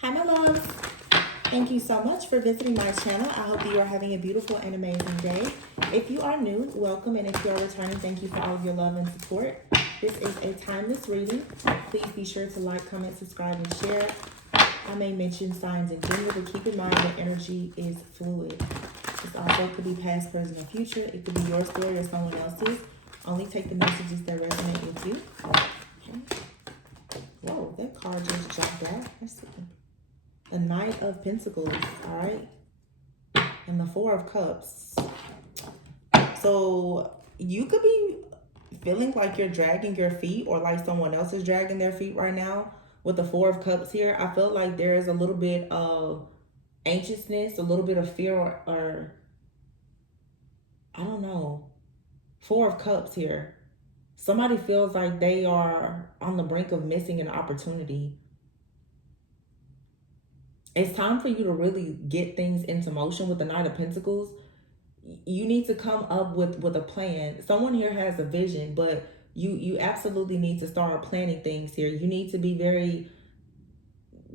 Hi, my loves. Thank you so much for visiting my channel. I hope that you are having a beautiful and amazing day. If you are new, welcome. And if you are returning, thank you for all of your love and support. This is a timeless reading. Please be sure to like, comment, subscribe, and share. I may mention signs in general, but keep in mind that energy is fluid. This also could be past, present, or future. It could be your story or someone else's. Only take the messages that resonate with you. Okay. Whoa, that card just jumped out. Let's see. The Knight of Pentacles, all right? And the Four of Cups. So you could be feeling like you're dragging your feet or like someone else is dragging their feet right now. With the Four of Cups here, I feel like there is a little bit of anxiousness, a little bit of fear, or I don't know. Four of Cups here. Somebody feels like they are on the brink of missing an opportunity. It's time for you to really get things into motion with the Knight of Pentacles. You need to come up with a plan. Someone here has a vision, but you absolutely need to start planning things here. You need to be very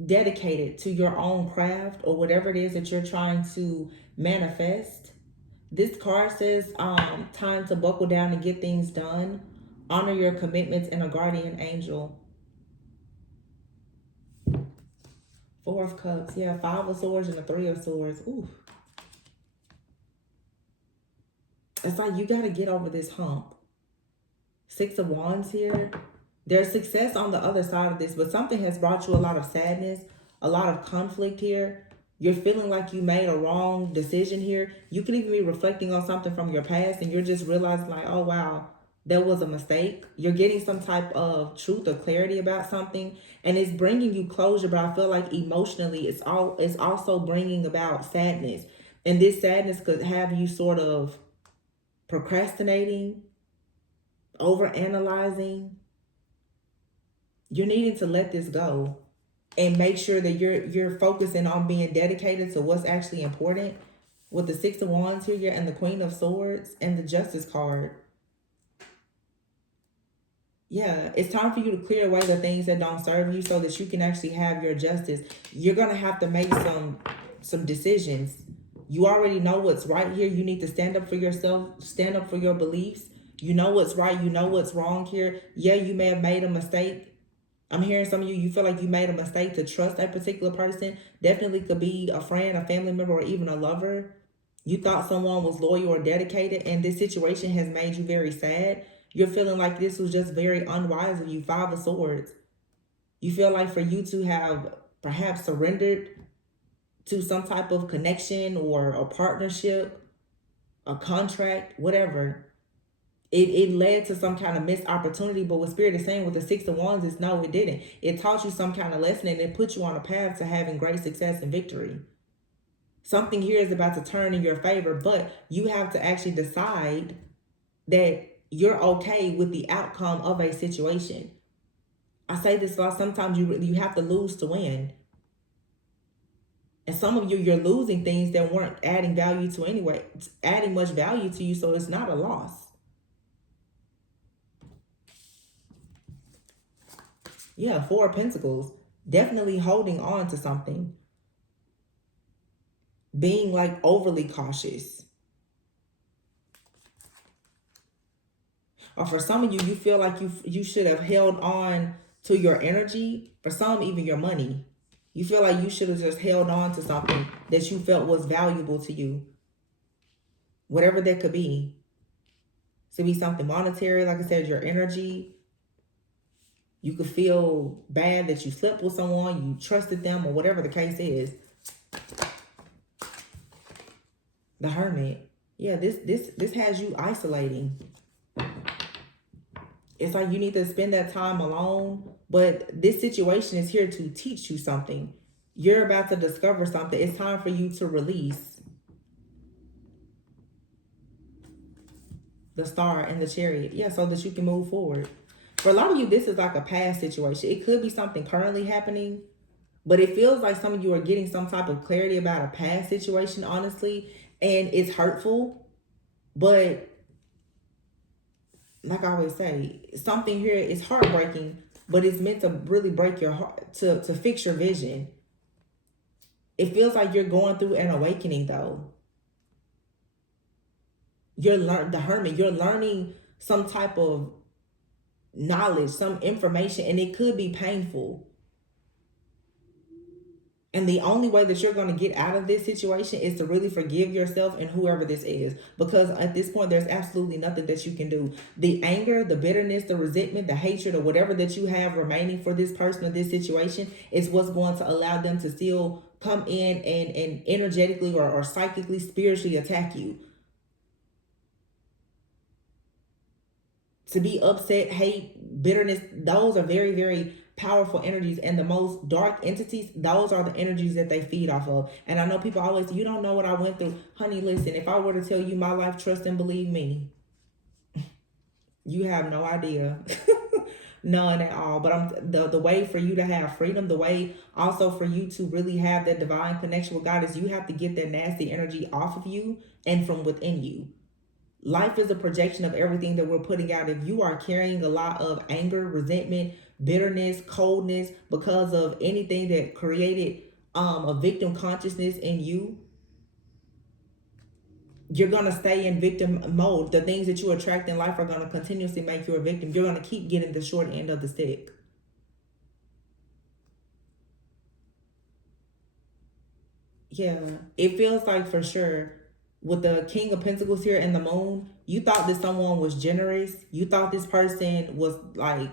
dedicated to your own craft or whatever it is that you're trying to manifest. This card says time to buckle down and get things done. Honor your commitments and a guardian angel. Four of Cups. Yeah, Five of Swords and the Three of Swords. Ooh. It's like you got to get over this hump. Six of Wands here. There's success on the other side of this, but something has brought you a lot of sadness, a lot of conflict here. You're feeling like you made a wrong decision here. You could even be reflecting on something from your past and you're just realizing like, oh, wow, that was a mistake. You're getting some type of truth or clarity about something and it's bringing you closure, but I feel like emotionally it's also bringing about sadness. And this sadness could have you sort of procrastinating, overanalyzing. You're needing to let this go and make sure that you're focusing on being dedicated to what's actually important. With the Six of Wands here and the Queen of Swords and the Justice card. Yeah, it's time for you to clear away the things that don't serve you so that you can actually have your justice. You're going to have to make some decisions. You already know what's right here. You need to stand up for yourself, stand up for your beliefs. You know what's right. You know what's wrong here. Yeah, you may have made a mistake. I'm hearing some of you feel like you made a mistake to trust that particular person. Definitely could be a friend, a family member, or even a lover. You thought someone was loyal or dedicated, and this situation has made you very sad. You're feeling like this was just very unwise of you. Five of Swords. You feel like for you to have perhaps surrendered to some type of connection or a partnership, a contract, whatever, it led to some kind of missed opportunity. But what Spirit is saying with the Six of Wands is no, it didn't. It taught you some kind of lesson and it put you on a path to having great success and victory. Something here is about to turn in your favor, but you have to actually decide that you're okay with the outcome of a situation. I say this a lot. Sometimes you have to lose to win. And some of you're losing things that weren't adding value to anyway, adding much value to you, so it's not a loss. Yeah, Four of Pentacles. Definitely holding on to something. Being like overly cautious. Or for some of you, you feel like you should have held on to your energy. For some, even your money. You feel like you should have just held on to something that you felt was valuable to you. Whatever that could be. It could be something monetary, like I said, your energy. You could feel bad that you slept with someone, you trusted them, or whatever the case is. The Hermit. Yeah, this has you isolating. It's like you need to spend that time alone, but this situation is here to teach you something. You're about to discover something. It's time for you to release. The Star and the Chariot. Yeah, so that you can move forward. For a lot of you, this is like a past situation. It could be something currently happening, but it feels like some of you are getting some type of clarity about a past situation, honestly, and it's hurtful, but like I always say, something here is heartbreaking, but it's meant to really break your heart, to fix your vision. It feels like you're going through an awakening though. The hermit, you're learning some type of knowledge, some information, and it could be painful. And the only way that you're going to get out of this situation is to really forgive yourself and whoever this is. Because at this point, there's absolutely nothing that you can do. The anger, the bitterness, the resentment, the hatred, or whatever that you have remaining for this person or this situation is what's going to allow them to still come in and energetically or psychically, spiritually attack you. To be upset, hate, bitterness, those are very, very powerful energies. And the most dark entities, those are the energies that they feed off of. And I know people always, you don't know what I went through. Honey, listen, if I were to tell you my life, trust and believe me, you have no idea. None at all. But the way for you to have freedom, the way also for you to really have that divine connection with God is you have to get that nasty energy off of you and from within you. Life is a projection of everything that we're putting out. If you are carrying a lot of anger, resentment, bitterness, coldness because of anything that created a victim consciousness in you, you're going to stay in victim mode. The things that you attract in life are going to continuously make you a victim. You're going to keep getting the short end of the stick. Yeah, it feels like for sure with the King of Pentacles here and the Moon, you thought that someone was generous. You thought this person was like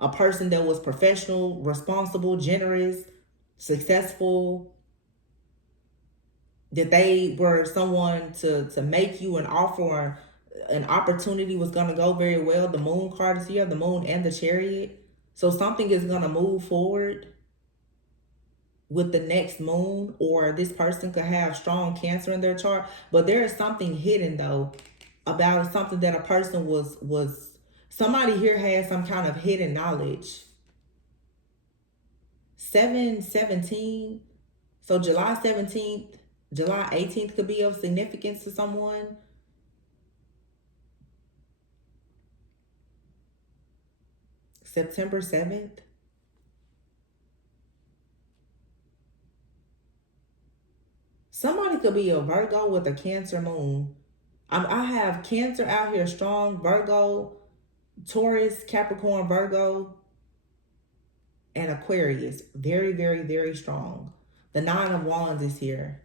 a person that was professional, responsible, generous, successful, that they were someone to make you an offer or an opportunity was going to go very well. The Moon card is here, the Moon and the Chariot. So something is going to move forward with the next moon, or this person could have strong Cancer in their chart. But there is something hidden though about something that a person was somebody here has some kind of hidden knowledge. 7/17, so July 17th, July 18th could be of significance to someone. September 7th. Somebody could be a Virgo with a Cancer moon. I have Cancer out here strong, Virgo, Taurus, Capricorn, Virgo, and Aquarius. Very, very, very strong. The Nine of Wands is here.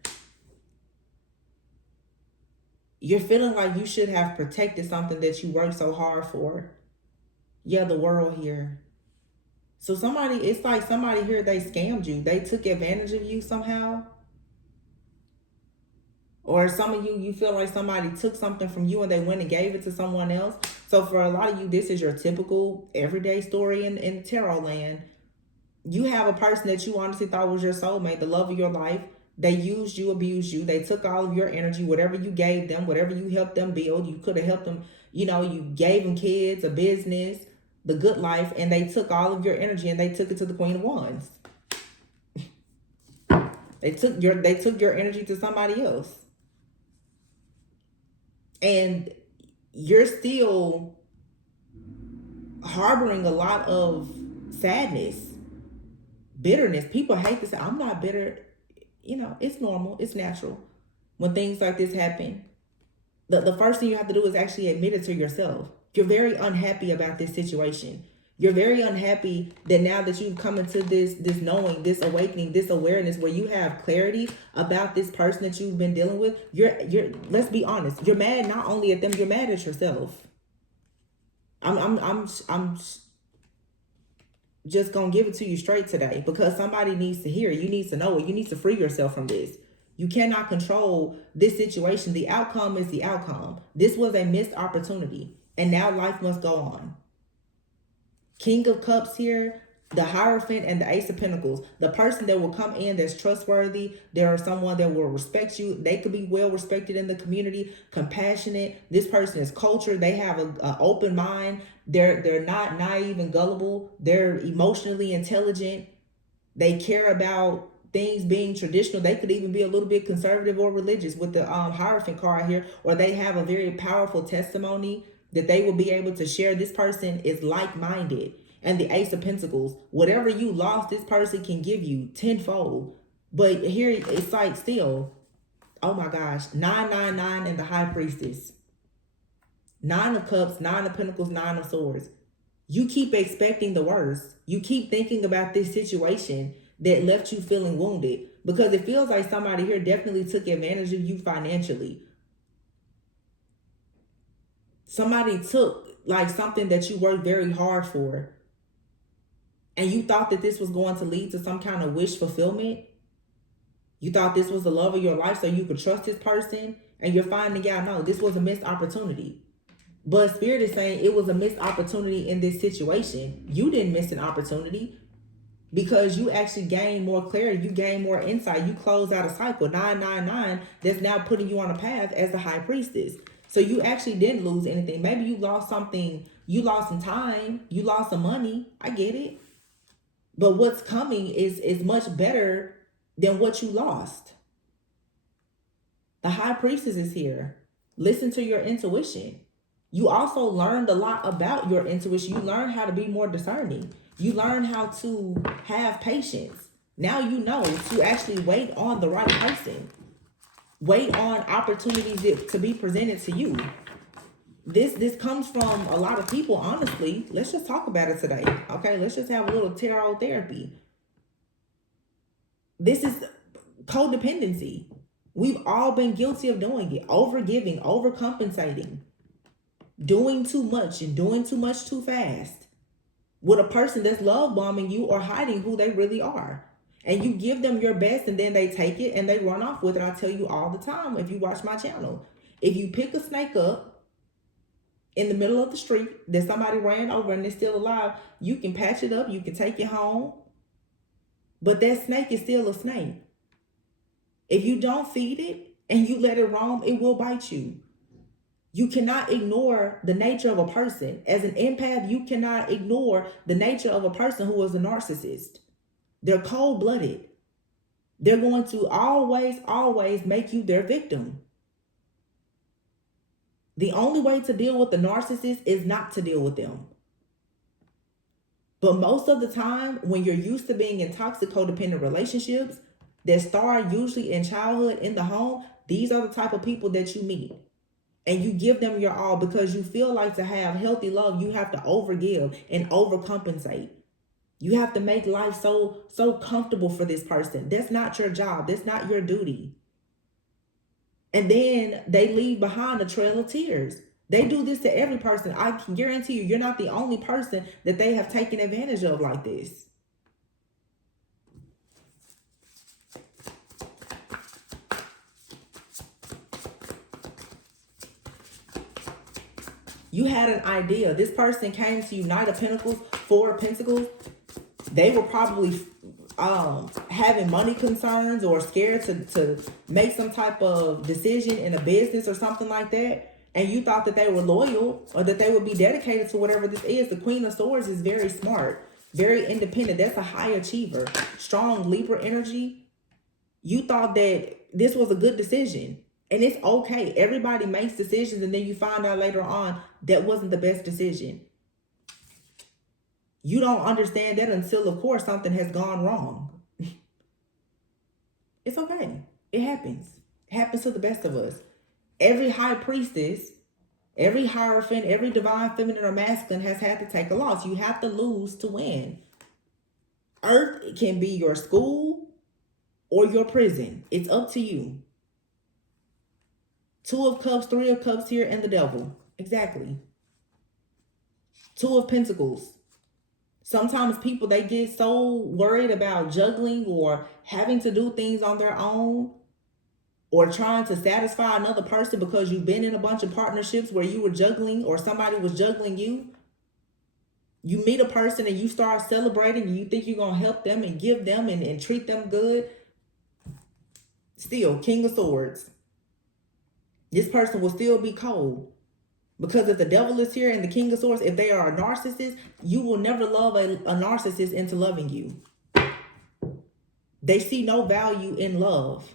You're feeling like you should have protected something that you worked so hard for. Yeah, the World here. So somebody, it's like somebody here, they scammed you. They took advantage of you somehow. Or some of you, you feel like somebody took something from you and they went and gave it to someone else. So for a lot of you, this is your typical everyday story in tarot land. You have a person that you honestly thought was your soulmate, the love of your life. They used you, abused you. They took all of your energy, whatever you gave them, whatever you helped them build. You could have helped them, you know, you gave them kids, a business, the good life, and they took all of your energy and they took it to the Queen of Wands. They took your energy to somebody else. And you're still harboring a lot of sadness, bitterness. People hate to say, I'm not bitter. You know, it's normal. It's natural. When things like this happen, the first thing you have to do is actually admit it to yourself. You're very unhappy about this situation. You're very unhappy that now that you've come into this knowing, this awakening, this awareness where you have clarity about this person that you've been dealing with, you're let's be honest, you're mad not only at them, you're mad at yourself. I'm just gonna give it to you straight today because somebody needs to hear it. You need to know it. You need to free yourself from this. You cannot control this situation. The outcome is the outcome. This was a missed opportunity, and now life must go on. King of Cups here, the Hierophant, and the Ace of Pentacles. The person that will come in that's trustworthy, there are someone that will respect you. They could be well respected in the community, compassionate. This person is cultured. They have an open mind. They're not naive and gullible. They're emotionally intelligent. They care about things being traditional. They could even be a little bit conservative or religious with the Hierophant card here, or they have a very powerful testimony that they will be able to share. This person is like-minded. And the Ace of Pentacles, whatever you lost, this person can give you tenfold. But here it's like still, oh my gosh, 999 and the High Priestess. 9 of Cups, 9 of Pentacles, 9 of Swords. You keep expecting the worst. You keep thinking about this situation that left you feeling wounded, because it feels like somebody here definitely took advantage of you financially. Somebody took like something that you worked very hard for, and you thought that this was going to lead to some kind of wish fulfillment. You thought this was the love of your life so you could trust this person, and you're finding out, no, this was a missed opportunity. But Spirit is saying it was a missed opportunity in this situation. You didn't miss an opportunity, because you actually gain more clarity. You gain more insight. You close out a cycle. 999 that's now putting you on a path as the High Priestess. So you actually didn't lose anything. Maybe you lost something. You lost some time. You lost some money. I get it. But what's coming is much better than what you lost. The High Priestess is here. Listen to your intuition. You also learned a lot about your intuition. You learn how to be more discerning. You learn how to have patience. Now you know to actually wait on the right person. Wait on opportunities to be presented to you. This comes from a lot of people, honestly. Let's just talk about it today. Okay, let's just have a little tarot therapy. This is codependency. We've all been guilty of doing it. Overgiving, overcompensating. Doing too much and doing too much too fast with a person that's love bombing you or hiding who they really are. And you give them your best and then they take it and they run off with it. I tell you all the time, if you watch my channel, if you pick a snake up in the middle of the street that somebody ran over and it's still alive, you can patch it up, you can take it home, but that snake is still a snake. If you don't feed it and you let it roam, it will bite you. You cannot ignore the nature of a person. As an empath, you cannot ignore the nature of a person who is a narcissist. They're cold-blooded. They're going to always make you their victim. The only way to deal with the narcissist is not to deal with them. But most of the time, when you're used to being in toxic codependent relationships that start usually in childhood, in the home, these are the type of people that you meet. And you give them your all because you feel like to have healthy love, you have to overgive and overcompensate. You have to make life so comfortable for this person. That's not your job. That's not your duty. And then they leave behind a trail of tears. They do this to every person. I can guarantee you're not the only person that they have taken advantage of like this. You had an idea. This person came to you, Knight of Pentacles, Four of Pentacles. They were probably having money concerns or scared to make some type of decision in a business or something like that. And you thought that they were loyal or that they would be dedicated to whatever this is. The Queen of Swords is very smart, very independent. That's a high achiever, strong Libra energy. You thought that this was a good decision. And it's okay. Everybody makes decisions and then you find out later on that wasn't the best decision. You don't understand that until, of course, something has gone wrong. It's okay. It happens. It happens to the best of us. Every high priestess, every hierophant, every divine feminine or masculine has had to take a loss. You have to lose to win. Earth can be your school or your prison. It's up to you. Two of Cups, Three of Cups here, and the Devil. Exactly. Two of Pentacles. Sometimes people, they get so worried about juggling or having to do things on their own or trying to satisfy another person because you've been in a bunch of partnerships where you were juggling or somebody was juggling you. You meet a person and you start celebrating and you think you're going to help them and give them and treat them good. Still, King of Swords. This person will still be cold. Because if the Devil is here and the King of Swords, if they are a narcissist, you will never love a narcissist into loving you. They see no value in love.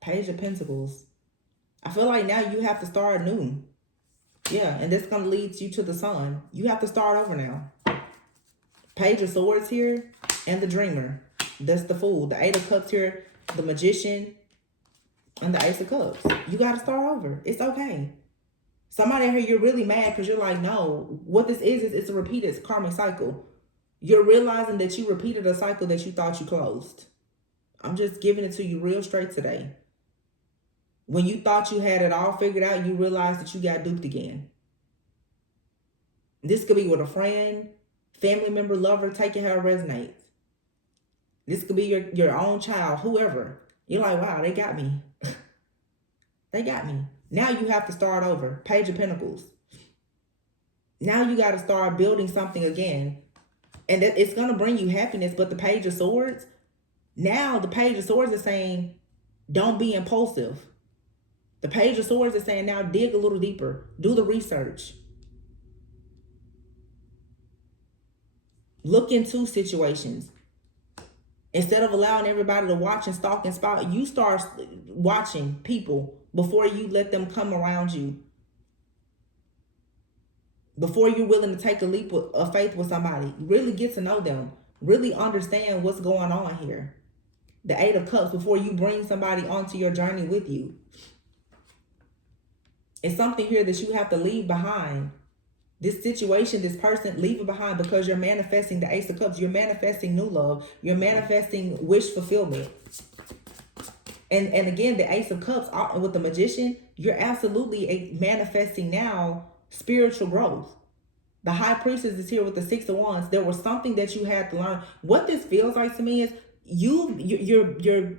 Page of Pentacles. I feel like now you have to start new. Yeah, and that's going to lead you to the sun. You have to start over now. Page of Swords here and the Dreamer. That's the Fool. The Eight of Cups here, the Magician, and the Ace of Cups. You got to start over. It's okay. Somebody here, you're really mad because you're like, no, what this is it's a repeated karmic cycle. You're realizing that you repeated a cycle that you thought you closed. I'm just giving it to you real straight today. When you thought you had it all figured out, you realize that you got duped again. This could be with a friend, family member, lover, take it how it resonates. This could be your own child, whoever. You're like, wow, they got me. They got me. Now you have to start over. Page of Pentacles. Now you got to start building something again. And it's going to bring you happiness. But the Page of Swords, now the Page of Swords is saying, don't be impulsive. The Page of Swords is saying, now dig a little deeper. Do the research. Look into situations. Instead of allowing everybody to watch and stalk and spot, you start watching people before you let them come around you. Before you're willing to take a leap of faith with somebody. Really get to know them. Really understand what's going on here. The Eight of Cups, before you bring somebody onto your journey with you. It's something here that you have to leave behind. This situation, this person, leave it behind because you're manifesting the Ace of Cups. You're manifesting new love. You're manifesting wish fulfillment. And again, the Ace of Cups with the Magician, you're absolutely manifesting now spiritual growth. The High Priestess is here with the Six of Wands. There was something that you had to learn. What this feels like to me is you're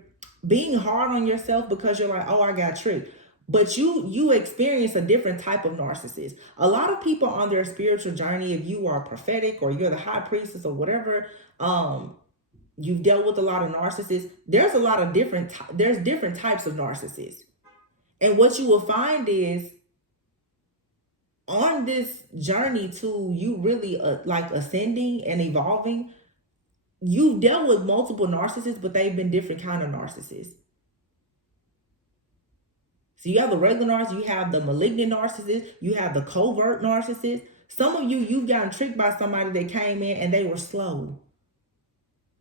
being hard on yourself because you're like, oh, I got tricked. But you experience a different type of narcissist. A lot of people on their spiritual journey, if you are prophetic or you're the High Priestess or whatever, you've dealt with a lot of narcissists. There's a lot of different types of narcissists. And what you will find is on this journey to you really like ascending and evolving, you've dealt with multiple narcissists, but they've been different kind of narcissists. So you have the regular narcissist, you have the malignant narcissist, you have the covert narcissist. Some of you've gotten tricked by somebody that came in and they were slow.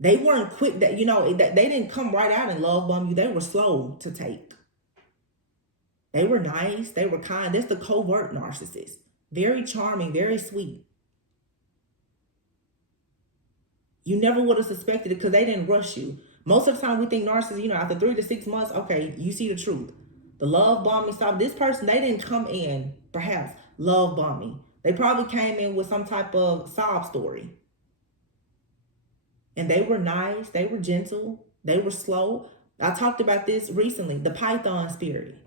They weren't quick, that they didn't come right out and love bomb you. They were slow to take. They were nice, they were kind. That's the covert narcissist. Very charming, very sweet. You never would have suspected it because they didn't rush you. Most of the time we think narcissists, after 3 to 6 months, okay, you see the truth. The love bombing stop. This person, they didn't come in, perhaps, love bombing. They probably came in with some type of sob story. And they were nice. They were gentle. They were slow. I talked about this recently. The Python spirit.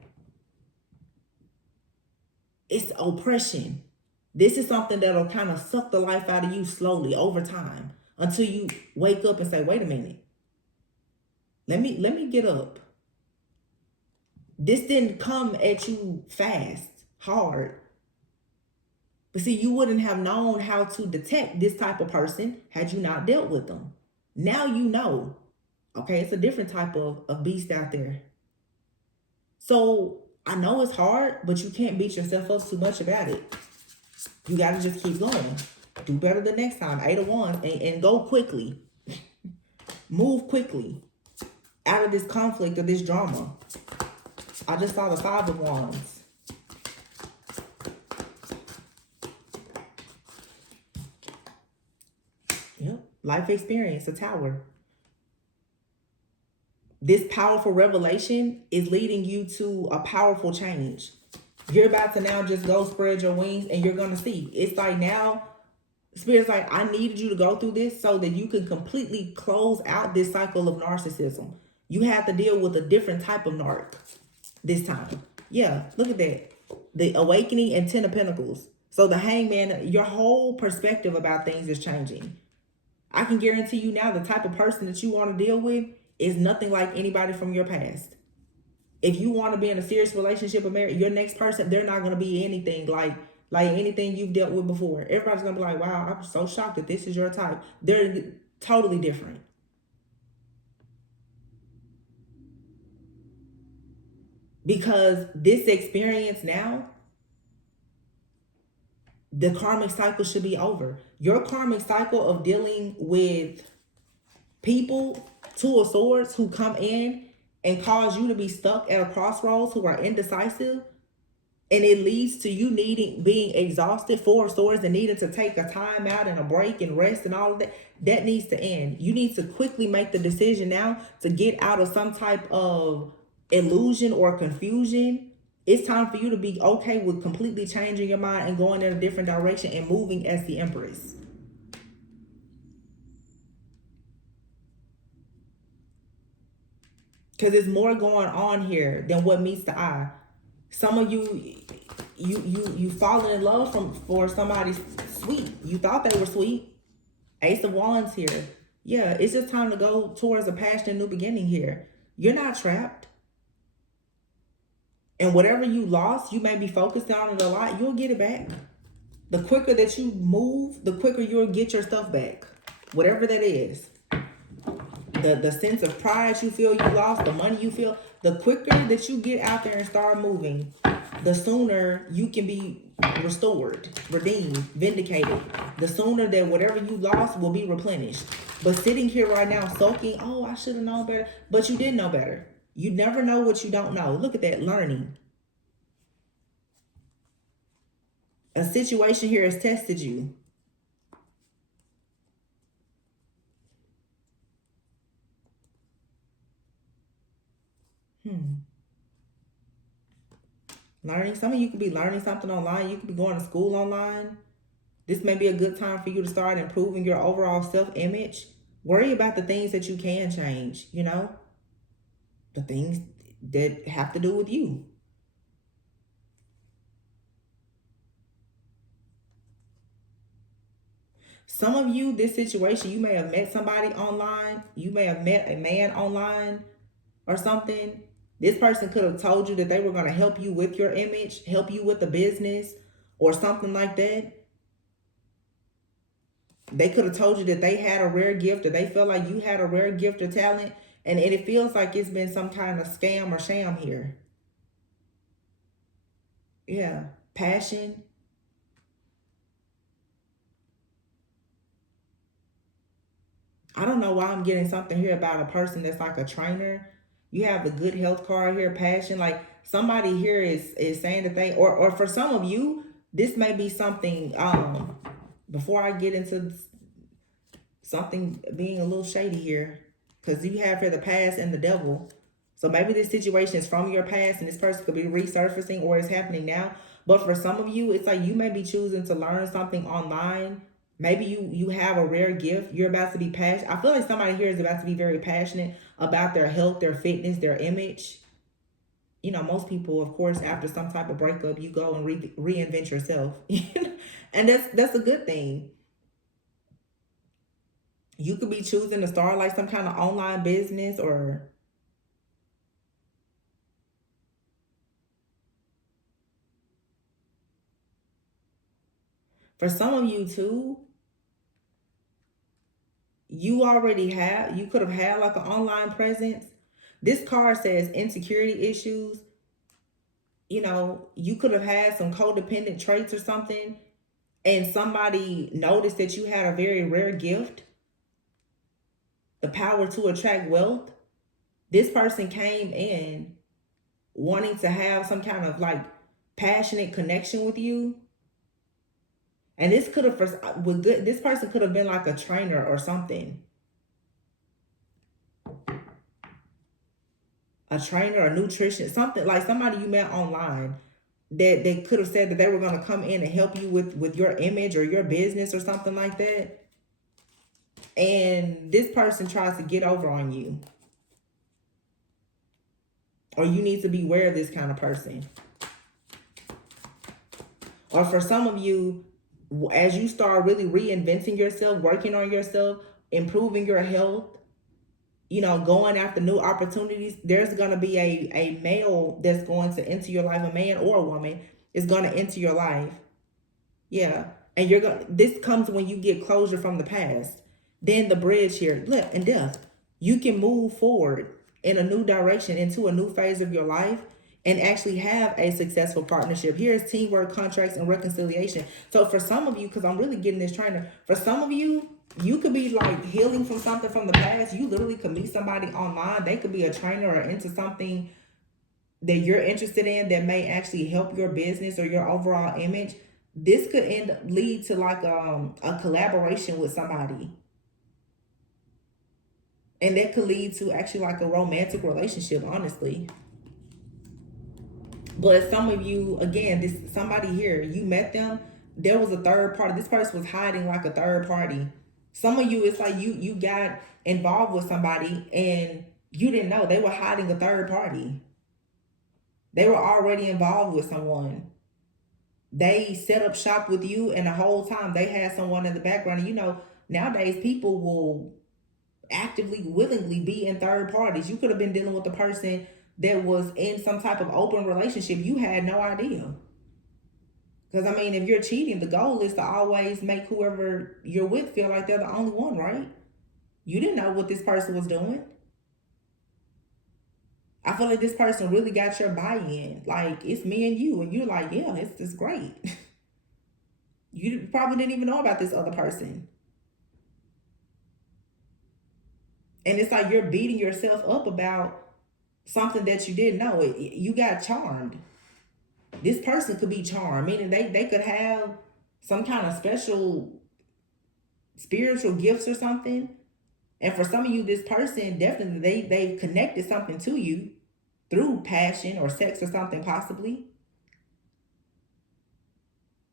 It's oppression. This is something that'll kind of suck the life out of you slowly over time until you wake up and say, wait a minute. Let me get up. This didn't come at you fast, hard. But see, you wouldn't have known how to detect this type of person had you not dealt with them. Now you know. Okay, it's a different type of beast out there. So I know it's hard, but you can't beat yourself up too much about it. You got to just keep going. Do better the next time. 8 of Wands and go quickly. Move quickly out of this conflict or this drama. I just saw the 5 of Wands. Yep. Life experience, a Tower. This powerful revelation is leading you to a powerful change. You're about to now just go spread your wings and you're going to see. It's like now, Spirit's like, I needed you to go through this so that you can completely close out this cycle of narcissism. You have to deal with a different type of narc this time. Yeah, look at that. The Awakening and 10 of Pentacles. So the Hangman, your whole perspective about things is changing. I can guarantee you now the type of person that you want to deal with is nothing like anybody from your past. If you want to be in a serious relationship or marriage, your next person, they're not going to be anything like anything you've dealt with before. Everybody's going to be like, wow, I'm so shocked that this is your type. They're totally different. Because this experience now, the karmic cycle should be over. Your karmic cycle of dealing with people, two of swords, who come in and cause you to be stuck at a crossroads, who are indecisive, and it leads to you being exhausted, four of swords, and needing to take a time out and a break and rest and all of that. That needs to end. You need to quickly make the decision now to get out of some type of illusion or confusion. It's time for you to be okay with completely changing your mind and going in a different direction and moving as the Empress. Because there's more going on here than what meets the eye. Some of you fallen in love for somebody sweet. You thought they were sweet. Ace of Wands here. Yeah, it's just time to go towards a passionate new beginning here. You're not trapped. And whatever you lost, you may be focused on it a lot, you'll get it back. The quicker that you move, the quicker you'll get your stuff back. Whatever that is. The sense of pride you feel you lost, the money you feel, the quicker that you get out there and start moving, the sooner you can be restored, redeemed, vindicated. The sooner that whatever you lost will be replenished. But sitting here right now sulking, oh, I should have known better. But you did know better. You never know what you don't know. Look at that, learning. A situation here has tested you. Learning. Some of you could be learning something online. You could be going to school online. This may be a good time for you to start improving your overall self-image. Worry about the things that you can change, you know? The things that have to do with you. Some of you, this situation, you may have met somebody online. You may have met a man online or something. This person could have told you that they were going to help you with your image, help you with the business or something like that. They could have told you that they had a rare gift, or they felt like you had a rare gift or talent. And it feels like it's been some kind of scam or sham here. Yeah. Passion. I don't know why I'm getting something here about a person that's like a trainer. You have the good health card here, passion. Like somebody here is saying that they, or for some of you, this may be something, before I get into something being a little shady here, because you have here the past and the devil. So maybe this situation is from your past and this person could be resurfacing, or it's happening now. But for some of you, it's like you may be choosing to learn something online. Maybe you have a rare gift. You're about to be passionate. I feel like somebody here is about to be very passionate about their health, their fitness, their image. You know, most people, of course, after some type of breakup, you go and reinvent yourself. And that's a good thing. You could be choosing to start like some kind of online business, or for some of you too, you could have had like an online presence. This card says insecurity issues. You know, you could have had some codependent traits or something, and somebody noticed that you had a very rare gift, the power to attract wealth. This person came in wanting to have some kind of like passionate connection with you. And this could have, this person could have been like a trainer or something. A trainer, a nutrition, something like somebody you met online that they could have said that they were going to come in and help you with your image or your business or something like that. And this person tries to get over on you. Or you need to be aware of this kind of person. Or for some of you, as you start really reinventing yourself, working on yourself, improving your health, you know, going after new opportunities, there's going to be a male that's going to enter your life. A man or a woman is going to enter your life. Yeah. And this comes when you get closure from the past. Then the bridge here, look, and death. You can move forward in a new direction, into a new phase of your life. and actually have a successful partnership. Here's teamwork, contracts, and reconciliation. So for some of you, because I'm really getting this trainer, for some of you, you could be like healing from something from the past. You literally could meet somebody online. They could be a trainer or into something that you're interested in that may actually help your business or your overall image. This could lead to like a collaboration with somebody, and that could lead to actually like a romantic relationship, honestly. But some of you, again, this somebody here, you met them, there was a third party. This person was hiding like a third party. Some of you, it's like you got involved with somebody and you didn't know they were hiding a third party. They were already involved with someone. They set up shop with you, and the whole time they had someone in the background. And you know, nowadays people will actively, willingly be in third parties. You could have been dealing with a person that was in some type of open relationship. You had no idea. Because, I mean, if you're cheating, the goal is to always make whoever you're with feel like they're the only one, right? You didn't know what this person was doing. I feel like this person really got your buy-in. Like, it's me and you. And you're like, yeah, it's great. You probably didn't even know about this other person. And it's like you're beating yourself up about something that you didn't know. You got charmed. This person could be charmed, meaning they could have some kind of special spiritual gifts or something. And for some of you, this person definitely they've connected something to you through passion or sex or something, possibly.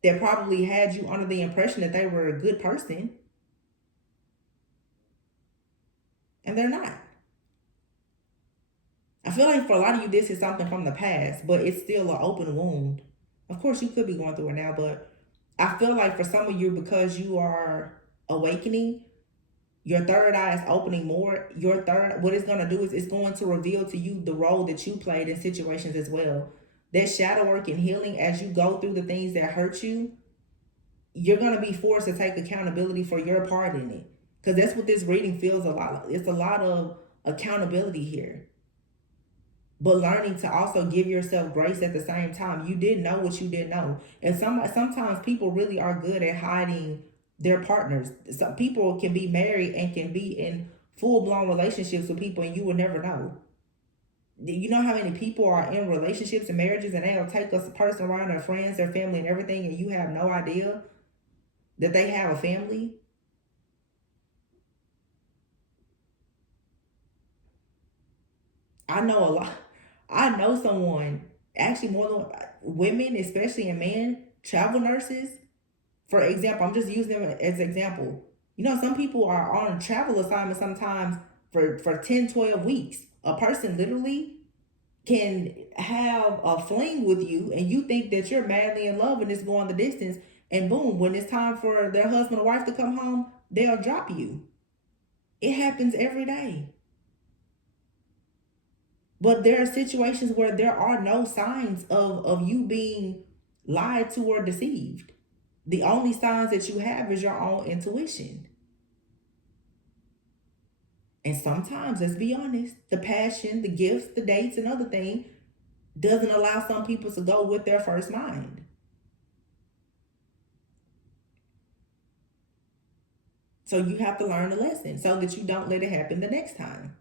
That probably had you under the impression that they were a good person. And they're not. I feel like for a lot of you, this is something from the past, but it's still an open wound. Of course, you could be going through it now, but I feel like for some of you, because you are awakening, your third eye is opening more. Your third, what it's going to do is it's going to reveal to you the role that you played in situations as well. That shadow work and healing, as you go through the things that hurt you, you're going to be forced to take accountability for your part in it. Because that's what this reading feels a lot. It's a lot of accountability here. But learning to also give yourself grace at the same time. You didn't know what you didn't know. And sometimes people really are good at hiding their partners. Some people can be married and can be in full-blown relationships with people and you will never know. You know how many people are in relationships and marriages and they'll take a person around, their friends, their family and everything, and you have no idea that they have a family? I know a lot. I know someone, actually more than women, especially in men, travel nurses. For example, I'm just using them as an example. You know, some people are on travel assignments sometimes for 10, 12 weeks. A person literally can have a fling with you and you think that you're madly in love and it's going the distance. And boom, when it's time for their husband or wife to come home, they'll drop you. It happens every day. But there are situations where there are no signs of you being lied to or deceived. The only signs that you have is your own intuition. And sometimes, let's be honest, the passion, the gifts, the dates, and other thing doesn't allow some people to go with their first mind. So you have to learn a lesson so that you don't let it happen the next time.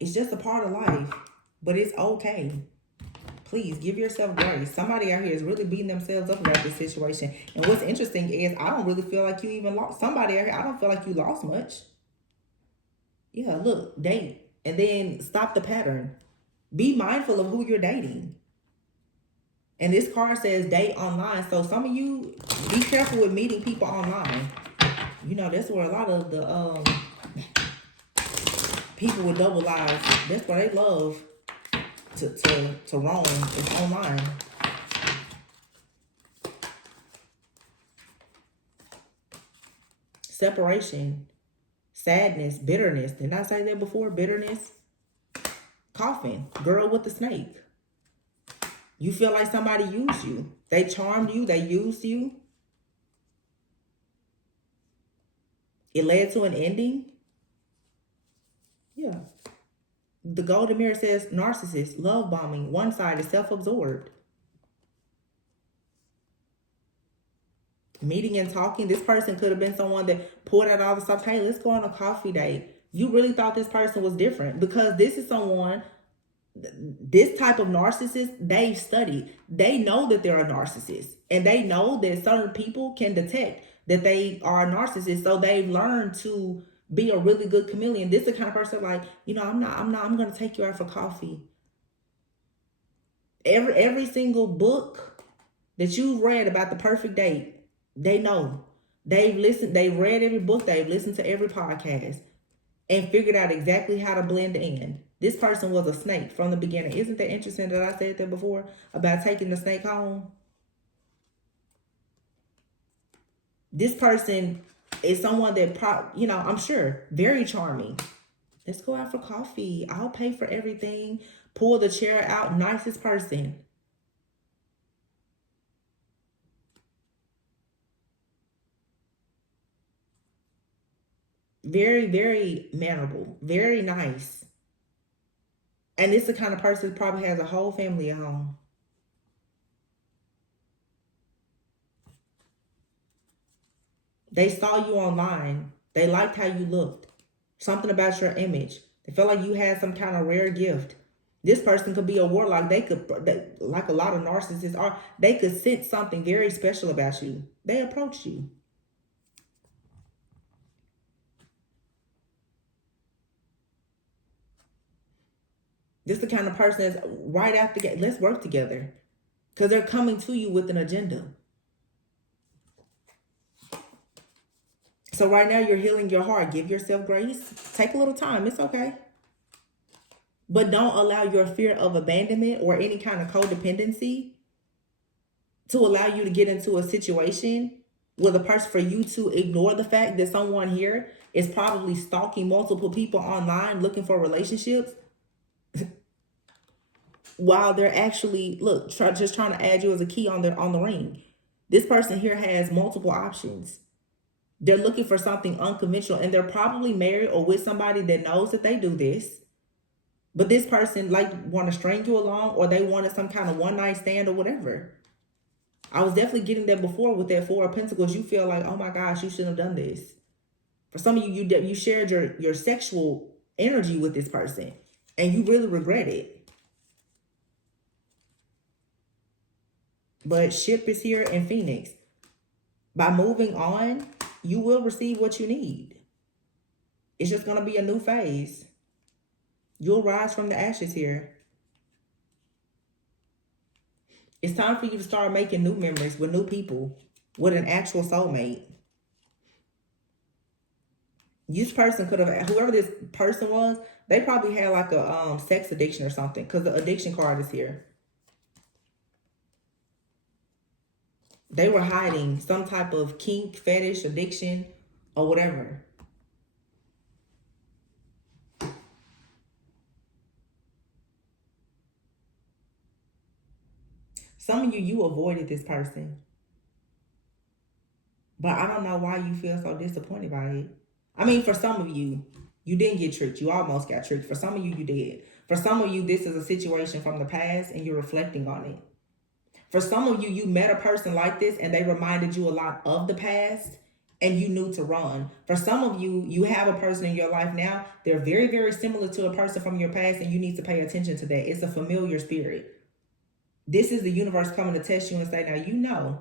It's just a part of life, but it's okay. Please give yourself grace. Somebody out here is really beating themselves up about this situation. And what's interesting is I don't really feel like you even lost. Somebody out here, I don't feel like you lost much. Yeah, look, date. And then stop the pattern. Be mindful of who you're dating. And this card says date online. So some of you, be careful with meeting people online. You know, that's where a lot of the people with double lives, that's where they love to roam. It's online. Separation, sadness, bitterness. Didn't I say that before? Bitterness. Coffin, girl with the snake. You feel like somebody used you. They charmed you. They used you. It led to an ending. Yeah. The golden mirror says narcissist, love bombing, one-sided, self-absorbed. Meeting and talking. This person could have been someone that pulled out all the stuff. Hey, let's go on a coffee date. You really thought this person was different because this is someone, this type of narcissist, they've studied. They know that they're a narcissist, and they know that certain people can detect that they are a narcissist. So they've learned to be a really good chameleon. This is the kind of person like, I'm going to take you out for coffee. Every single book that you've read about the perfect date, they know. They've listened, they've read every book, they've listened to every podcast and figured out exactly how to blend in. This person was a snake from the beginning. Isn't that interesting that I said that before about taking the snake home? This person is someone that, I'm sure, very charming. Let's go out for coffee. I'll pay for everything. Pull the chair out. Nicest person. Very, very mannerable. Very nice. And this is the kind of person that probably has a whole family at home. They saw you online. They liked how you looked. Something about your image. They felt like you had some kind of rare gift. This person could be a warlock. Like a lot of narcissists are, they could sense something very special about you. They approached you. This is the kind of person that's right after, let's work together. Because they're coming to you with an agenda. So right now you're healing your heart. Give yourself grace. Take a little time. It's okay. But don't allow your fear of abandonment or any kind of codependency to allow you to get into a situation with a person, for you to ignore the fact that someone here is probably stalking multiple people online looking for relationships while they're actually, just trying to add you as a key on the ring. This person here has multiple options. They're looking for something unconventional, and they're probably married or with somebody that knows that they do this. But this person want to string you along, or they wanted some kind of one night stand or whatever. I was definitely getting that before with that Four of Pentacles. You feel like, oh my gosh, you shouldn't have done this. For some of you, you shared your sexual energy with this person, and you really regret it. But ship is here in Phoenix. By moving on, you will receive what you need. It's just going to be a new phase. You'll rise from the ashes here. It's time for you to start making new memories with new people, with an actual soulmate. This person could have, whoever this person was, they probably had like a sex addiction or something, because the addiction card is here. They were hiding some type of kink, fetish, addiction, or whatever. Some of you avoided this person. But I don't know why you feel so disappointed by it. I mean, for some of you, you didn't get tricked. You almost got tricked. For some of you, you did. For some of you, this is a situation from the past and you're reflecting on it. For some of you, you met a person like this and they reminded you a lot of the past and you knew to run. For some of you, you have a person in your life now. They're very, very similar to a person from your past, and you need to pay attention to that. It's a familiar spirit. This is the universe coming to test you and say, now you know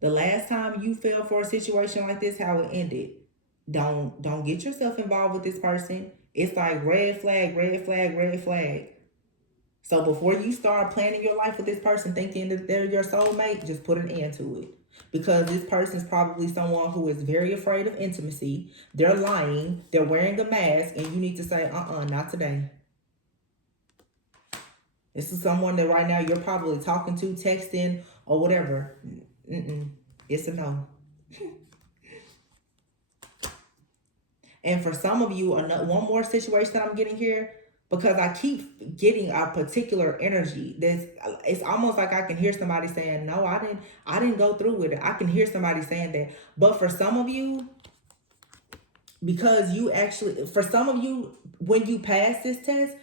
the last time you fell for a situation like this, how it ended. Don't get yourself involved with this person. It's like red flag, red flag, red flag. So before you start planning your life with this person, thinking that they're your soulmate, just put an end to it. Because this person is probably someone who is very afraid of intimacy. They're lying. They're wearing a mask. And you need to say, not today. This is someone that right now you're probably talking to, texting, or whatever. It's a no. And for some of you, one more situation that I'm getting here, because I keep getting a particular energy. It's almost like I can hear somebody saying, no, I didn't go through with it. I can hear somebody saying that. But for some of you, because for some of you, when you pass this test,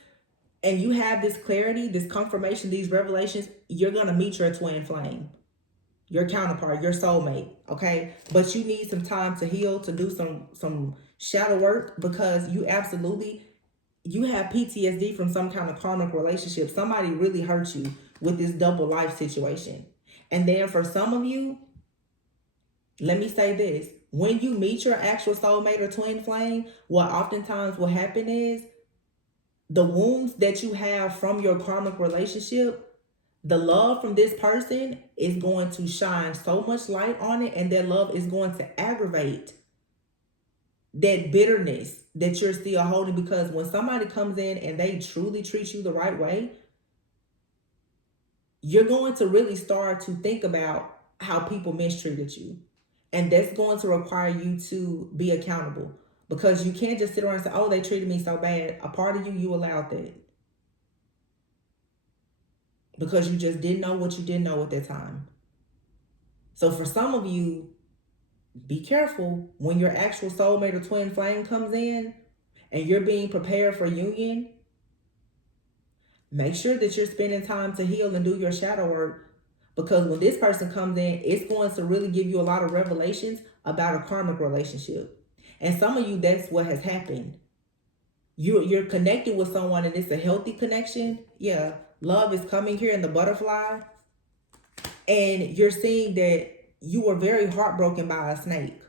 and you have this clarity, this confirmation, these revelations, you're going to meet your twin flame, your counterpart, your soulmate, okay? But you need some time to heal, to do some shadow work, because you have PTSD from some kind of karmic relationship. Somebody really hurt you with this double life situation. And then for some of you, let me say this. When you meet your actual soulmate or twin flame, what oftentimes will happen is the wounds that you have from your karmic relationship, the love from this person is going to shine so much light on it, and their love is going to aggravate that bitterness that you're still holding. Because when somebody comes in and they truly treat you the right way, you're going to really start to think about how people mistreated you. And that's going to require you to be accountable, because you can't just sit around and say, oh, they treated me so bad. A part of you allowed that, because you just didn't know what you didn't know at that time. So for some of you, be careful when your actual soulmate or twin flame comes in and you're being prepared for union. Make sure that you're spending time to heal and do your shadow work, because when this person comes in, it's going to really give you a lot of revelations about a karmic relationship. And some of you, that's what has happened. You're connected with someone and it's a healthy connection. Yeah, love is coming here in the butterfly. And you're seeing that you were very heartbroken by a snake.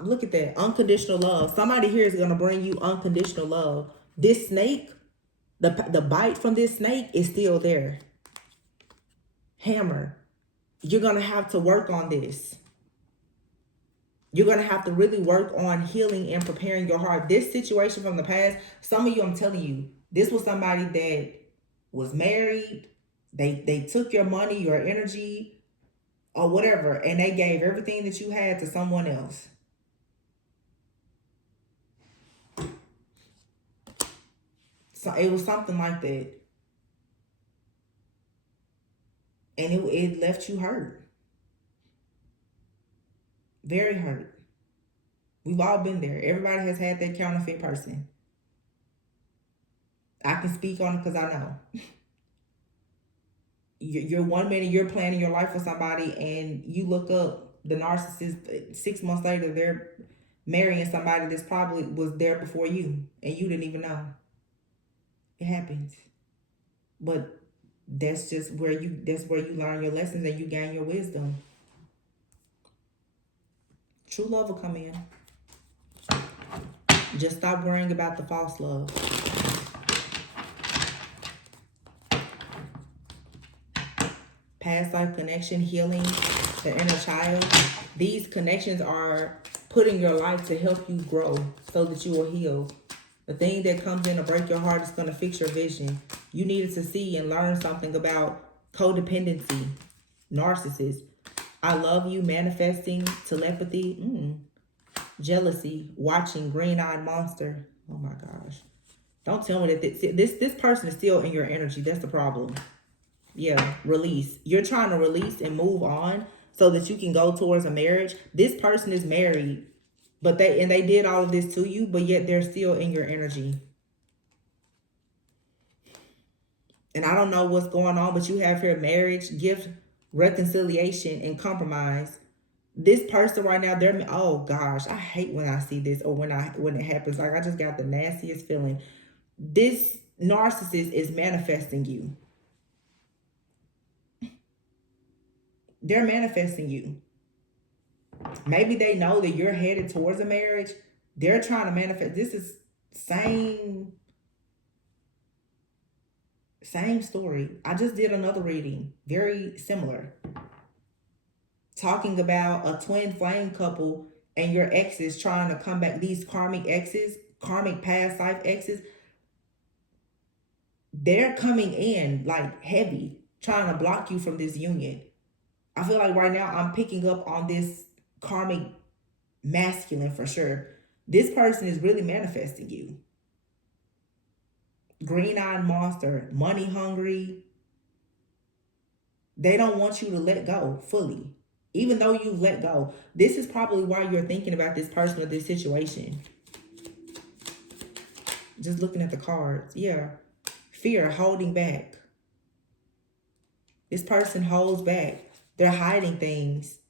Look at that, unconditional love. Somebody here is going to bring you unconditional love. This snake, the bite from this snake is still there. Hammer. You're going to have to work on this. You're going to have to really work on healing and preparing your heart. This situation from the past, some of you, I'm telling you, this was somebody that was married. They took your money, your energy, or whatever, and they gave everything that you had to someone else. So it was something like that. And it left you hurt. Very hurt. We've all been there. Everybody has had that counterfeit person. I can speak on it because I know. You're 1 minute, you're planning your life for somebody, and you look up the narcissist 6 months later, they're marrying somebody that's probably was there before you, and you didn't even know. It happens. But that's just where you learn your lessons and you gain your wisdom. True love will come in. Just stop worrying about the false love. Past life connection, healing, the inner child. These connections are putting your life to help you grow so that you will heal. The thing that comes in to break your heart is going to fix your vision. You needed to see and learn something about codependency, narcissists, I love you, manifesting, telepathy, jealousy, watching, green-eyed monster. Oh my gosh. Don't tell me that this person is still in your energy. That's the problem. Yeah, release. You're trying to release and move on so that you can go towards a marriage. This person is married, but they did all of this to you, but yet they're still in your energy. And I don't know what's going on, but you have here marriage, gift, reconciliation, and compromise. This person right now, they're, oh gosh, I hate when I see this or when it happens. Like, I just got the nastiest feeling. This narcissist is manifesting you. They're manifesting you. Maybe they know that you're headed towards a marriage. They're trying to manifest. This is same story. I just did another reading, very similar, talking about a twin flame couple and your exes trying to come back. These karmic exes, karmic past life exes, they're coming in like heavy, trying to block you from this union. I feel like right now I'm picking up on this karmic masculine for sure. This person is really manifesting you. Green-eyed monster, money hungry. They don't want you to let go fully. Even though you've let go. This is probably why you're thinking about this person or this situation. Just looking at the cards. Yeah. Fear, holding back. This person holds back. They're hiding things.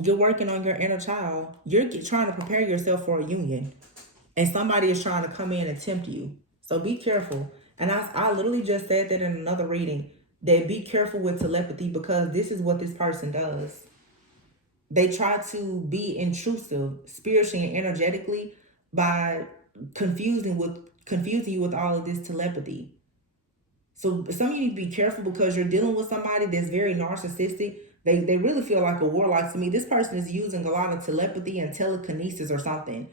You're working on your inner child. You're trying to prepare yourself for a union. And somebody is trying to come in and tempt you. So be careful. And I literally just said that in another reading, that be careful with telepathy, because this is what this person does. They try to be intrusive spiritually and energetically by confusing you with all of this telepathy. So some of you need to be careful, because you're dealing with somebody that's very narcissistic. They really feel like a warlock to me. This person is using a lot of telepathy and telekinesis or something.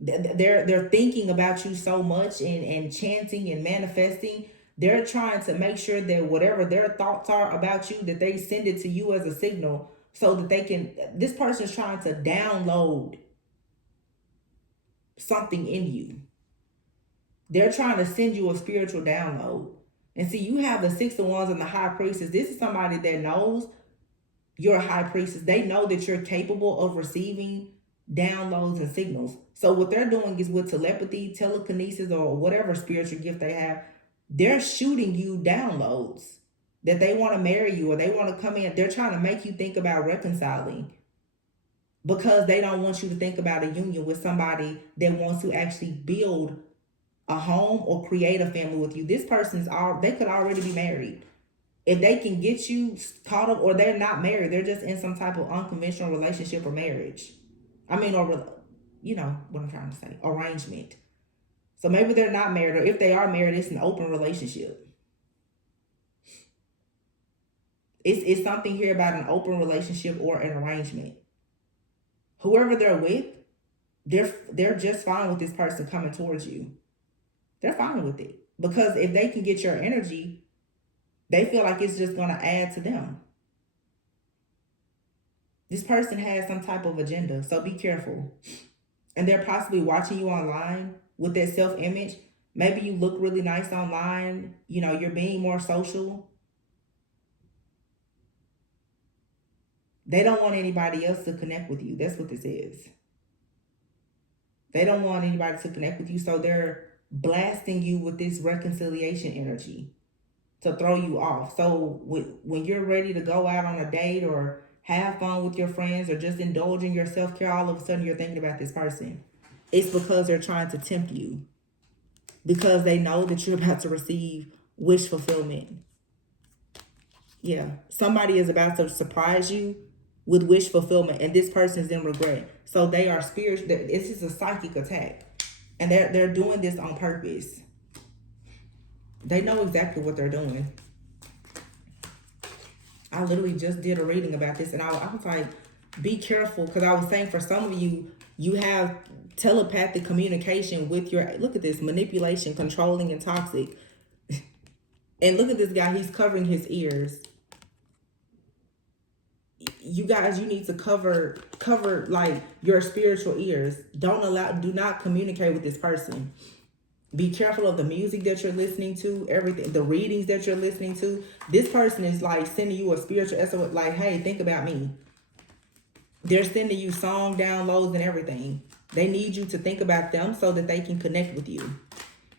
They're thinking about you so much and chanting and manifesting. They're trying to make sure that whatever their thoughts are about you, that they send it to you as a signal, so that they can, this person is trying to download something in you. They're trying to send you a spiritual download. And see, you have the Six of Wands and the High Priestess. This is somebody that knows you're a High Priestess. They know that you're capable of receiving downloads and signals. So what they're doing is, with telepathy, telekinesis, or whatever spiritual gift they have, they're shooting you downloads that they want to marry you, or they want to come in. They're trying to make you think about reconciling, because they don't want you to think about a union with somebody that wants to actually build a home or create a family with you. This person's they could already be married. If they can get you caught up, or they're not married, they're just in some type of unconventional relationship or marriage. Or you know what I'm trying to say, arrangement. So maybe they're not married, or if they are married, it's an open relationship. It's something here about an open relationship or an arrangement. Whoever they're with, they're just fine with this person coming towards you. They're fine with it, because if they can get your energy, they feel like it's just going to add to them. This person has some type of agenda, so be careful. And they're possibly watching you online with that self-image. Maybe you look really nice online. You know, you're being more social. They don't want anybody else to connect with you. That's what this is. They don't want anybody to connect with you, so they're blasting you with this reconciliation energy to throw you off. So when you're ready to go out on a date or have fun with your friends or just indulge in your self-care, all of a sudden you're thinking about this person. It's because they're trying to tempt you, because they know that you're about to receive wish fulfillment. Yeah, somebody is about to surprise you with wish fulfillment, and this person is in regret. So they are spiritual. This is a psychic attack, and they're doing this on purpose. They know exactly what they're doing. I literally just did a reading about this, and I was like, be careful, because I was saying for some of you, you have telepathic communication with your, look at this, manipulation, controlling, and toxic. And look at this guy, he's covering his ears. You guys, you need to cover like your spiritual ears. Do not communicate with this person. Be careful of the music that you're listening to, everything, the readings that you're listening to. This person is like sending you a spiritual SOS, like, hey, think about me. They're sending you song downloads and everything. They need you to think about them so that they can connect with you.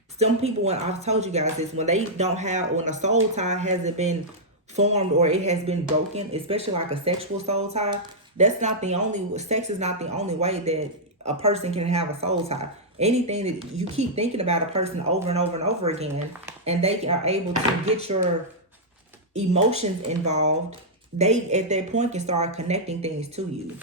Some people, when I've told you guys this, when when a soul tie hasn't been formed or it has been broken, especially like a sexual soul tie, sex is not the only way that a person can have a soul tie. Anything that you keep thinking about a person over and over and over again, and they are able to get your emotions involved, they at that point can start connecting things to you.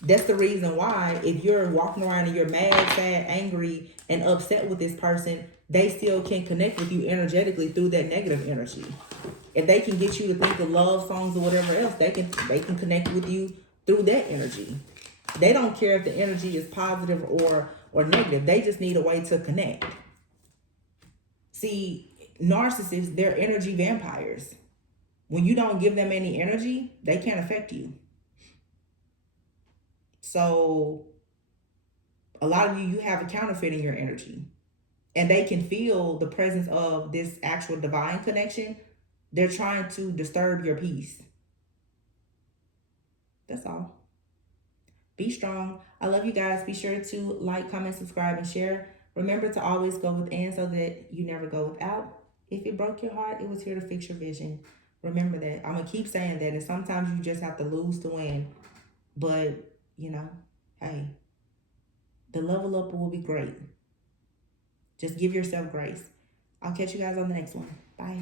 That's the reason why, if you're walking around and you're mad, sad, angry, and upset with this person, they still can connect with you energetically through that negative energy. If they can get you to think of love songs or whatever else, they can connect with you through that energy. They don't care if the energy is positive or negative. They just need a way to connect. See, narcissists, they're energy vampires. When you don't give them any energy, they can't affect you. So a lot of you have a counterfeit in your energy, and they can feel the presence of this actual divine connection. They're trying to disturb your peace. That's all. Be strong. I love you guys. Be sure to like, comment, subscribe, and share. Remember to always go within so that you never go without. If it broke your heart, it was here to fix your vision. Remember that. I'm going to keep saying that. And sometimes you just have to lose to win. But, you know, hey, the level up will be great. Just give yourself grace. I'll catch you guys on the next one. Bye.